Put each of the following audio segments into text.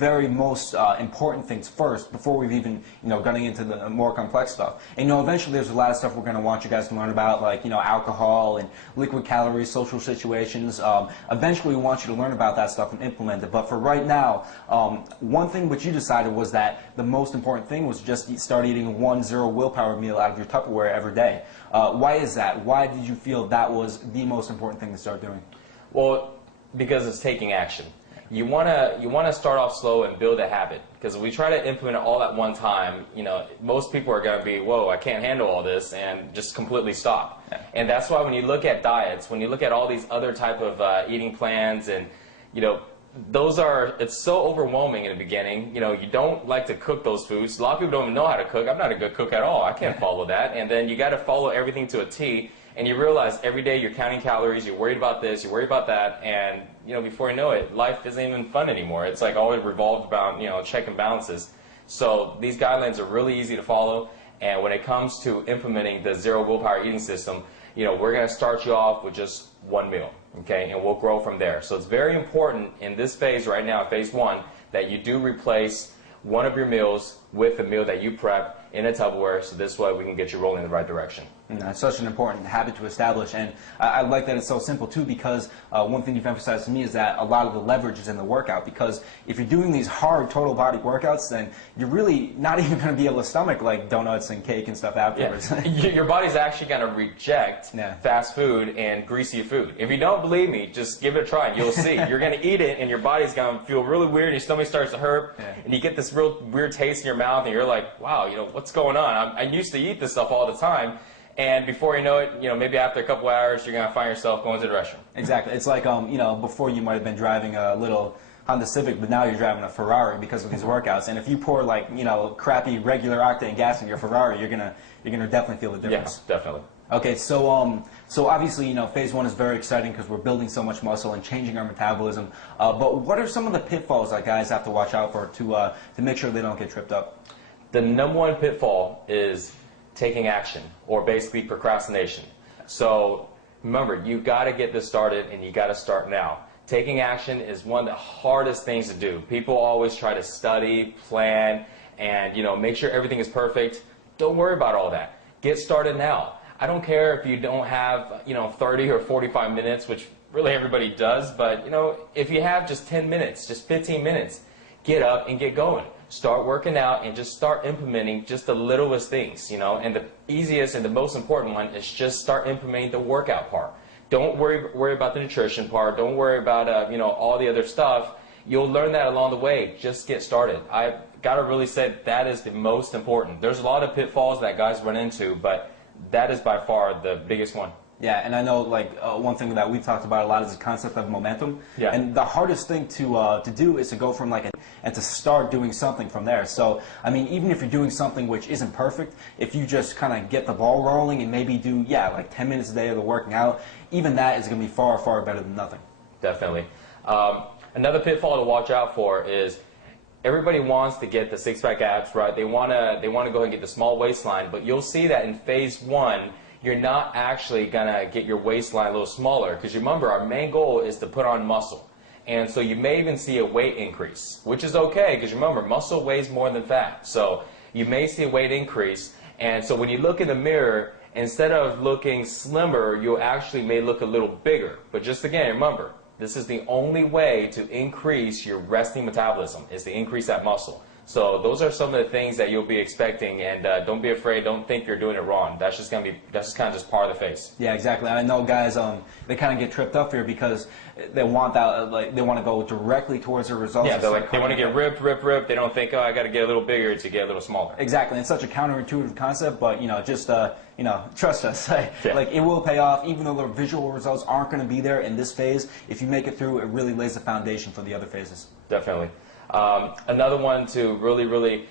very most important things first before we've even, getting into the more complex stuff. And, eventually there's a lot of stuff we're going to want you guys to learn about, like, alcohol and liquid calories, social situations. Eventually we want you to learn about that stuff and implement it. But for right now, one thing which you decided was that the most important thing was just start eating one zero willpower meal out of your Tupperware every day. Why is that? Why did you feel that was the most important thing to start doing? Well, because it's taking action. You wanna start off slow and build a habit, because if we try to implement it all at one time, most people are gonna be, whoa, I can't handle all this, and just completely stop. Yeah. And that's why when you look at diets, when you look at all these other type of eating plans, and it's so overwhelming in the beginning. You don't like to cook those foods. A lot of people don't even know how to cook. I'm not a good cook at all. I can't follow that. And then you got to follow everything to a T. And you realize every day you're counting calories, you're worried about this, you're worried about that, and before you know it, life isn't even fun anymore. It's like always revolved around check and balances. So these guidelines are really easy to follow, and when it comes to implementing the zero willpower eating system, we're going to start you off with just one meal, okay, and we'll grow from there. So it's very important in this phase right now, phase 1, that you do replace one of your meals with a meal that you prep in a Tupperware, so this way we can get you rolling in the right direction. That's such an important habit to establish, and I like that it's so simple too, because one thing you've emphasized to me is that a lot of the leverage is in the workout, because if you're doing these hard total body workouts, then you're really not even going to be able to stomach like donuts and cake and stuff afterwards. Yeah. Your body's actually going to reject fast food and greasy food. If you don't believe me, just give it a try. You'll see. You're going to eat it, and your body's going to feel really weird, and your stomach starts to hurt, and you get this real weird taste in your mouth, and you're like, wow, what's going on? I used to eat this stuff all the time. And before you know it, maybe after a couple hours, you're going to find yourself going to the restroom. Exactly. It's like, before you might have been driving a little Honda Civic, but now you're driving a Ferrari because of these workouts. And if you pour, like, crappy regular octane gas in your Ferrari, you're gonna definitely feel the difference. Yeah, definitely. Okay, so obviously, phase 1 is very exciting because we're building so much muscle and changing our metabolism. But what are some of the pitfalls that guys have to watch out for to make sure they don't get tripped up? The number one pitfall is taking action, or basically procrastination. So remember, you got to get this started, and you got to start now. Taking action is one of the hardest things to do. People always try to study, plan, and make sure everything is perfect. Don't worry about all that. Get started now. I don't care if you don't have 30 or 45 minutes, which really everybody does, but if you have just 10 minutes, just 15 minutes, get up and get going. Start working out and just start implementing just the littlest things, and the easiest and the most important one is just start implementing the workout part. Don't worry about the nutrition part. Don't worry about all the other stuff. You'll learn that along the way. Just get started. I gotta really say that is the most important. There's a lot of pitfalls that guys run into, but that is by far the biggest one. Yeah, and I know, like, one thing that we've talked about a lot is the concept of momentum. Yeah. And the hardest thing to do is to go from and to start doing something from there. So, I mean, even if you're doing something which isn't perfect, if you just kind of get the ball rolling and maybe do, like 10 minutes a day of the working out, even that is going to be far, far better than nothing. Definitely. Another pitfall to watch out for is everybody wants to get the six-pack abs, right? They want to go ahead and get the small waistline, but you'll see that in phase 1, you're not actually going to get your waistline a little smaller, because remember, our main goal is to put on muscle. And so you may even see a weight increase, which is okay, because remember, muscle weighs more than fat. So you may see a weight increase, and so when you look in the mirror, instead of looking slimmer, you actually may look a little bigger. But just again, remember, this is the only way to increase your resting metabolism, is to increase that muscle. So those are some of the things that you'll be expecting, and don't be afraid. Don't think you're doing it wrong. That's just kind of just part of the phase. Yeah, exactly. I know guys, they kind of get tripped up here because they want that, they want to go directly towards the results. Yeah, they want to get ripped. They don't think, oh, I got to get a little bigger to get a little smaller. Exactly. It's such a counterintuitive concept, but just trust us. Yeah. Like, it will pay off, even though the visual results aren't going to be there in this phase. If you make it through, it really lays the foundation for the other phases. Definitely. Another one to really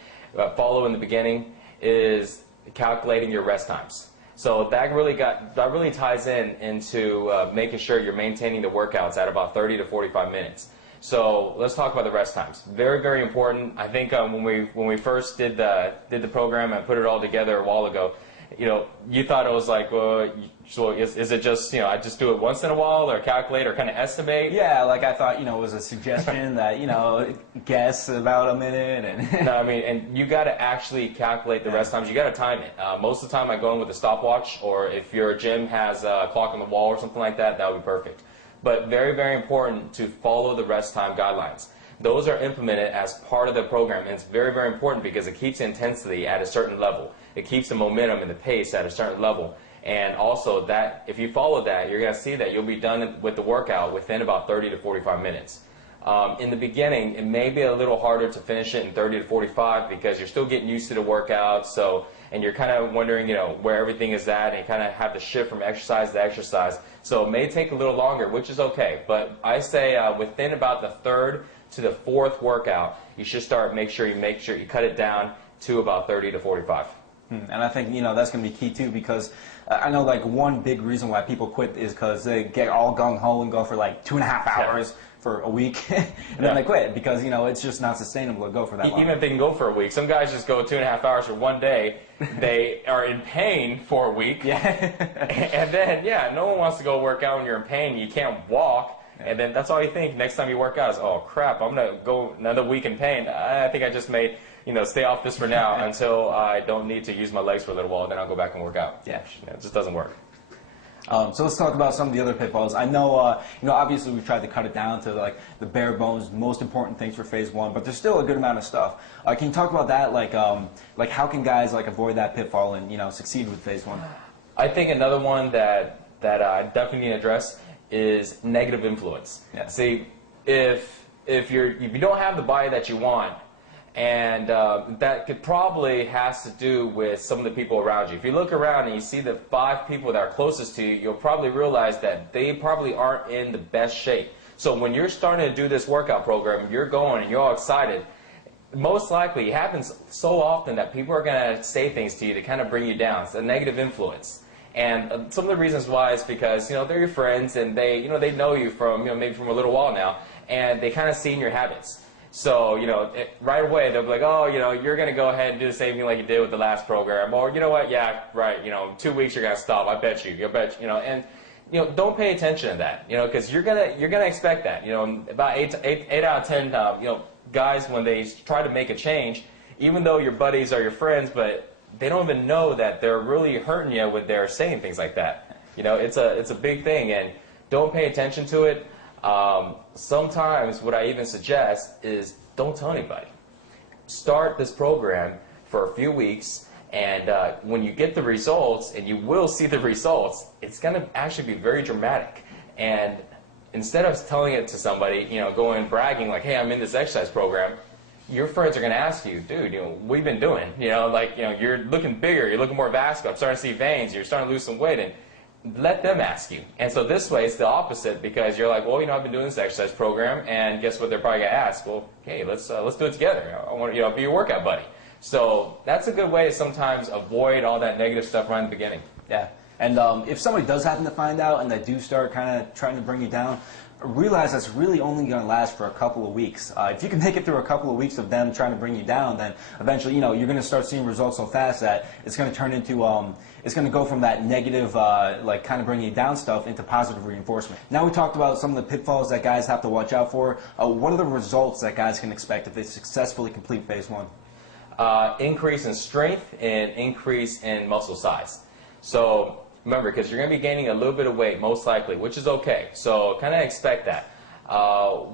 follow in the beginning is calculating your rest times. So that really ties into making sure you're maintaining the workouts at about 30 to 45 minutes. So let's talk about the rest times. Very, very important. I think when we first did the program and put it all together a while ago, you thought it was like, well, so is it just, I just do it once in a while, or calculate, or kind of estimate? Yeah, like I thought, it was a suggestion that, guess about a minute and. No, I mean, and you got to actually calculate the rest times. You got to time it. Most of the time I go in with a stopwatch, or if your gym has a clock on the wall or something like that, that would be perfect. But very, very important to follow the rest time guidelines. Those are implemented as part of the program, and it's very, very important because it keeps the intensity at a certain level. It keeps the momentum and the pace at a certain level. And also that if you follow that, you're going to see that you'll be done with the workout within about 30 to 45 minutes. In the beginning, it may be a little harder to finish it in 30 to 45 because you're still getting used to the workout, and you're kind of wondering, where everything is at, and you kind of have to shift from exercise to exercise. So it may take a little longer, which is okay. But I say within about the third to the fourth workout, you should make sure you cut it down to about 30 to 45. And I think, that's going to be key too, because I know like one big reason why people quit is because they get all gung-ho and go for like 2.5 hours for a week, and then they quit because, it's just not sustainable to go for that long. Even if they can go for a week. Some guys just go 2.5 hours for one day. They are in pain for a week. Yeah. And then, no one wants to go work out when you're in pain. You can't walk. And then that's all you think next time you work out is, oh, crap, I'm going to go another week in pain. I think I just may, stay off this for now until I don't need to use my legs for a little while, then I'll go back and work out. Yeah. It just doesn't work. So let's talk about some of the other pitfalls. I know, obviously we've tried to cut it down to like the bare bones, most important things for phase one, but there's still a good amount of stuff. Can you talk about that? Like how can guys like avoid that pitfall and succeed with phase one? I think another one that I definitely need to address is negative influence. Yeah. See, if you don't have the body that you want, and that could probably has to do with some of the people around you. If you look around and you see the 5 people that are closest to you, you'll probably realize that they probably aren't in the best shape. So when you're starting to do this workout program, you're going and you're all excited, most likely it happens so often that people are going to say things to you to kind of bring you down. It's a negative influence. And some of the reasons why is because, they're your friends and they know you from, maybe from a little while now, and they kind of see in your habits. So, right away they'll be like, oh, you're going to go ahead and do the same thing like you did with the last program. Or, you know what, yeah, right, 2 weeks you're going to stop, I bet you, and, don't pay attention to that, because you're going to expect that. About 8 out of 10, guys, when they try to make a change, even though your buddies are your friends, but they don't even know that they're really hurting you when they're saying things like that. It's a big thing, and don't pay attention to it. Sometimes what I even suggest is don't tell anybody. Start this program for a few weeks, and when you get the results, and you will see the results, it's going to actually be very dramatic. And instead of telling it to somebody, going bragging like, hey, I'm in this exercise program, your friends are going to ask you, dude, what have you been doing? You're looking bigger, you're looking more vascular, I'm starting to see veins, you're starting to lose some weight, and let them ask you. And so this way it's the opposite, because you're like, well, I've been doing this exercise program, and guess what they're probably going to ask? Well, okay, let's do it together. I want to be your workout buddy. So that's a good way to sometimes avoid all that negative stuff right in the beginning. Yeah. And if somebody does happen to find out and they do start kind of trying to bring you down, realize that's really only going to last for a couple of weeks. If you can make it through a couple of weeks of them trying to bring you down, then eventually, you're going to start seeing results so fast that it's going to turn into, it's going to go from that negative, like kind of bringing you down stuff into positive reinforcement. Now we talked about some of the pitfalls that guys have to watch out for. What are the results that guys can expect if they successfully complete phase one? Increase in strength and increase in muscle size. So remember, because you're going to be gaining a little bit of weight, most likely, which is okay. So kind of expect that.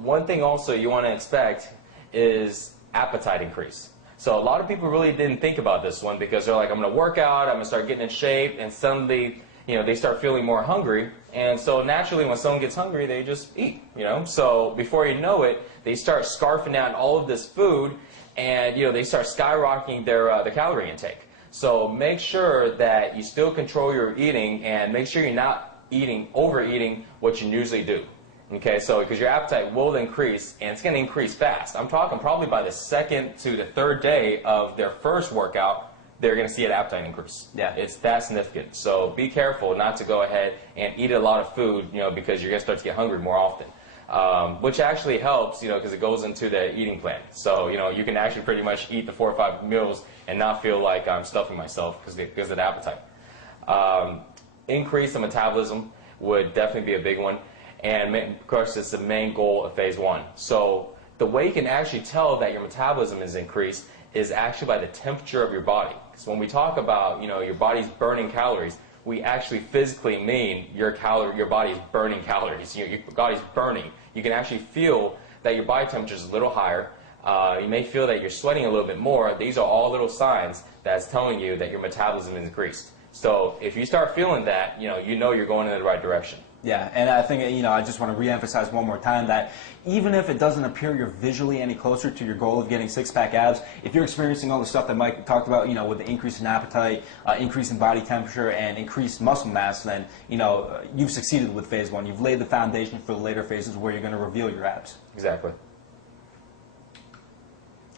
One thing also you want to expect is appetite increase. So a lot of people really didn't think about this one, because they're like, I'm going to work out, I'm going to start getting in shape, and suddenly, they start feeling more hungry. And so naturally, when someone gets hungry, they just eat, So before you know it, they start scarfing out all of this food, and, they start skyrocketing their calorie intake. So make sure that you still control your eating, and make sure you're not overeating what you usually do. Okay, so because your appetite will increase, and it's going to increase fast. I'm talking probably by the second to the third day of their first workout, they're going to see an appetite increase. Yeah. It's that significant. So be careful not to go ahead and eat a lot of food, because you're going to start to get hungry more often. Which actually helps, because it goes into the eating plan. So, you can actually pretty much eat the 4 or 5 meals and not feel like I'm stuffing myself because of the appetite. Increase in metabolism would definitely be a big one, and of course it's the main goal of phase 1. So the way you can actually tell that your metabolism is increased is actually by the temperature of your body. Because when we talk about, your body's burning calories, we actually physically mean your body is burning calories. Your body's burning. You can actually feel that your body temperature is a little higher. You may feel that you're sweating a little bit more. These are all little signs that's telling you that your metabolism is increased. So if you start feeling that, you know you're going in the right direction. Yeah, and I think, I just want to reemphasize one more time that even if it doesn't appear you're visually any closer to your goal of getting six-pack abs, if you're experiencing all the stuff that Mike talked about, with the increase in appetite, increase in body temperature, and increased muscle mass, then, you've succeeded with phase 1. You've laid the foundation for the later phases where you're going to reveal your abs. Exactly.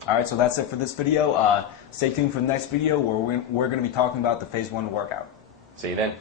All right, so that's it for this video. Stay tuned for the next video where we're going to be talking about the phase 1 workout. See you then.